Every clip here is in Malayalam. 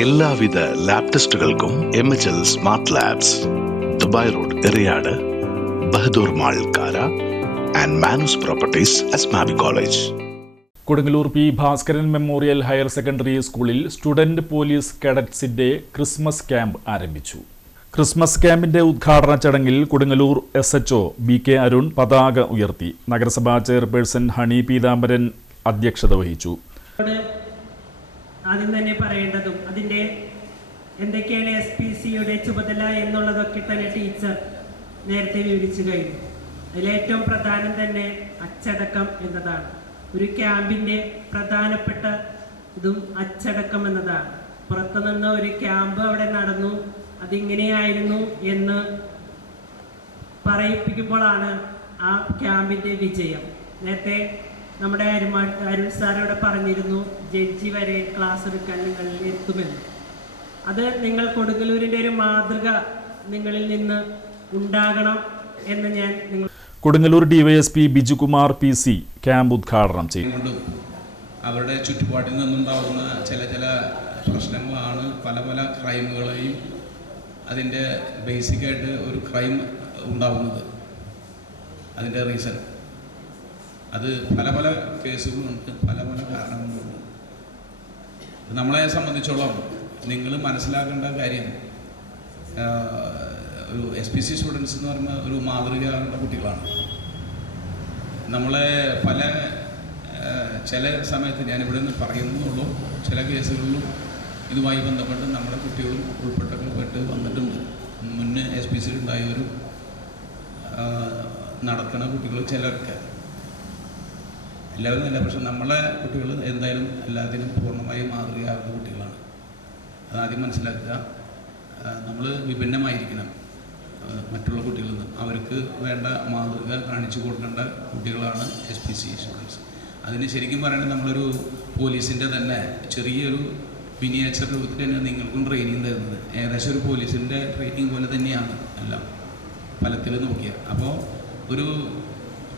എല്ലാവിധ ലാബ് ടെസ്റ്റുകൾക്കും MHL smart labs, Dubai road, Eriyad, Bahadur mall, Kara and Manus properties, Asmabi college. Kodungallur P Bhaskaran memorial higher secondary സ്കൂളിൽ സ്റ്റുഡന്റ് പോലീസ് കേഡറ്റ്സിന്റെ ക്രിസ്മസ് ക്യാമ്പ് ആരംഭിച്ചു. ക്രിസ്മസ് ക്യാമ്പിന്റെ ഉദ്ഘാടന ചടങ്ങിൽ കൊടുങ്ങല്ലൂർ SHO BK അരുൺ പതാക ഉയർത്തി. നഗരസഭാ ചെയർപേഴ്സൺ ഹണി പീതാംബരൻ അധ്യക്ഷത വഹിച്ചു. ആദ്യം തന്നെ പറയേണ്ടതും അതിൻ്റെ എന്തൊക്കെയാണ് SPCയുടെ ചുമതല എന്നുള്ളതൊക്കെ തന്നെ ടീച്ചർ നേരത്തെ വിവരിച്ചു കഴിഞ്ഞു. അതിലേറ്റവും പ്രധാനം തന്നെ അച്ചടക്കം എന്നതാണ്. ഒരു ക്യാമ്പിൻ്റെ പ്രധാനപ്പെട്ട ഇതും അച്ചടക്കം എന്നതാണ്. പുറത്തുനിന്ന് ഒരു ക്യാമ്പ് അവിടെ നടന്നു, അതിങ്ങനെയായിരുന്നു എന്ന് പറയിപ്പിക്കുമ്പോഴാണ് ആ ക്യാമ്പിൻ്റെ വിജയം. നേരത്തെ നമ്മുടെ അരുൺ സാർ ഇവിടെ പറഞ്ഞിരുന്നു, ജഡ്ജി വരെ ക്ലാസ് എടുക്കാൻ നിങ്ങളിൽ എത്തുമെന്ന്. അത് നിങ്ങൾ കൊടുങ്ങല്ലൂരിൻ്റെ ഒരു മാതൃക നിങ്ങളിൽ നിന്ന് ഉണ്ടാകണം എന്ന് ഞാൻ Kodungallur DYSP Bijukumar PC camp ഉദ്ഘാടനം ചെയ്തു. അവരുടെ ചുറ്റുപാടിൽ നിന്നുണ്ടാകുന്ന ചില പ്രശ്നങ്ങളാണ് പല ക്രൈമുകളെയും അതിൻ്റെ ബേസിക്കായിട്ട് ഒരു ക്രൈം ഉണ്ടാവുന്നത്. അതിൻ്റെ റീസൺ അത് പല കേസുകളുണ്ട്, പല കാരണങ്ങളുണ്ട്. നമ്മളെ സംബന്ധിച്ചോളം നിങ്ങൾ മനസ്സിലാക്കേണ്ട കാര്യം, ഒരു SPC സ്റ്റുഡൻസ് എന്ന് പറയുന്ന ഒരു മാതൃകയാകേണ്ട കുട്ടികളാണ്. നമ്മളെ ചില സമയത്ത് ഞാനിവിടെ നിന്ന് പറയുന്നുള്ളൂ, ചില കേസുകളിലും ഇതുമായി ബന്ധപ്പെട്ട് നമ്മുടെ കുട്ടികളും ഉൾപ്പെട്ടൊക്കെ വന്നിട്ടുണ്ട്. മുന്നേ SPC ഉണ്ടായവരും നടക്കണ കുട്ടികൾ ചിലർക്ക്, എല്ലാവരും നല്ല, പക്ഷെ നമ്മളെ കുട്ടികൾ എന്തായാലും എല്ലാത്തിനും പൂർണ്ണമായി മാതൃകയാകുന്ന കുട്ടികളാണ്. അതാദ്യം മനസ്സിലാക്കുക. നമ്മൾ വിഭിന്നമായിരിക്കണം മറ്റുള്ള കുട്ടികളിൽ നിന്ന്. അവർക്ക് വേണ്ട മാതൃക കാണിച്ചു കൊടുക്കേണ്ട കുട്ടികളാണ് SPC സ്റ്റുഡൻസ്. അതിന് ശരിക്കും പറയുന്നത് നമ്മളൊരു പോലീസിൻ്റെ തന്നെ ചെറിയൊരു മിനിയേച്ചർ രൂപത്തിൽ തന്നെ നിങ്ങൾക്കും ട്രെയിനിങ് തരുന്നത്. ഏകദേശം ഒരു പോലീസിൻ്റെ ട്രെയിനിങ് പോലെ തന്നെയാണ് എല്ലാം ഫലത്തിൽ നോക്കിയാൽ. അപ്പോൾ ഒരു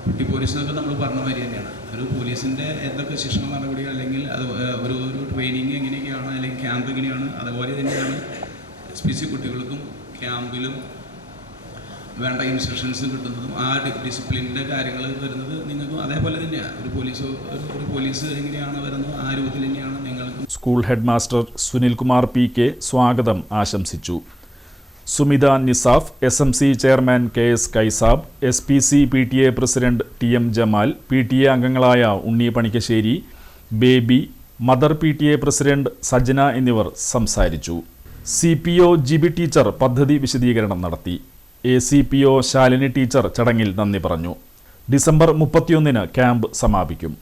കുട്ടി പോലീസ് എന്നൊക്കെ നമ്മൾ പറഞ്ഞ മാതിരി തന്നെയാണ്. ഒരു പോലീസിൻ്റെ എന്തൊക്കെ ശിക്ഷണ നടപടികൾ അല്ലെങ്കിൽ അത് ഒരു ട്രെയിനിങ് എങ്ങനെയൊക്കെയാണ് അല്ലെങ്കിൽ ക്യാമ്പ് എങ്ങനെയാണ്, അതുപോലെ തന്നെയാണ് SPC കുട്ടികൾക്കും ക്യാമ്പിലും വേണ്ട ഇൻസ്ട്രക്ഷൻസ് കിട്ടുന്നതും ആ ഡിസിപ്ലിൻ്റെ കാര്യങ്ങൾ വരുന്നത് നിങ്ങൾക്കും അതേപോലെ തന്നെയാണ്. ഒരു പോലീസ് എങ്ങനെയാണ് വരുന്നത് ആ രൂപത്തിൽ തന്നെയാണ് നിങ്ങൾക്ക്. School head master Sunilkumar PK സ്വാഗതം ആശംസിച്ചു. Sumitha Nisaf, SMC chairman KS Kaisab, SPC PTA president TM Jamal, PTA അംഗങ്ങളായ Unni Panikkassery, Baby, mother PTA president Sajana എന്നിവർ സംസാരിച്ചു. CPO GB ടീച്ചർ പദ്ധതി വിശദീകരണം നടത്തി. ACPO ശാലിനി ടീച്ചർ ചടങ്ങിൽ നന്ദി പറഞ്ഞു. ഡിസംബർ 31 ക്യാമ്പ് സമാപിക്കും.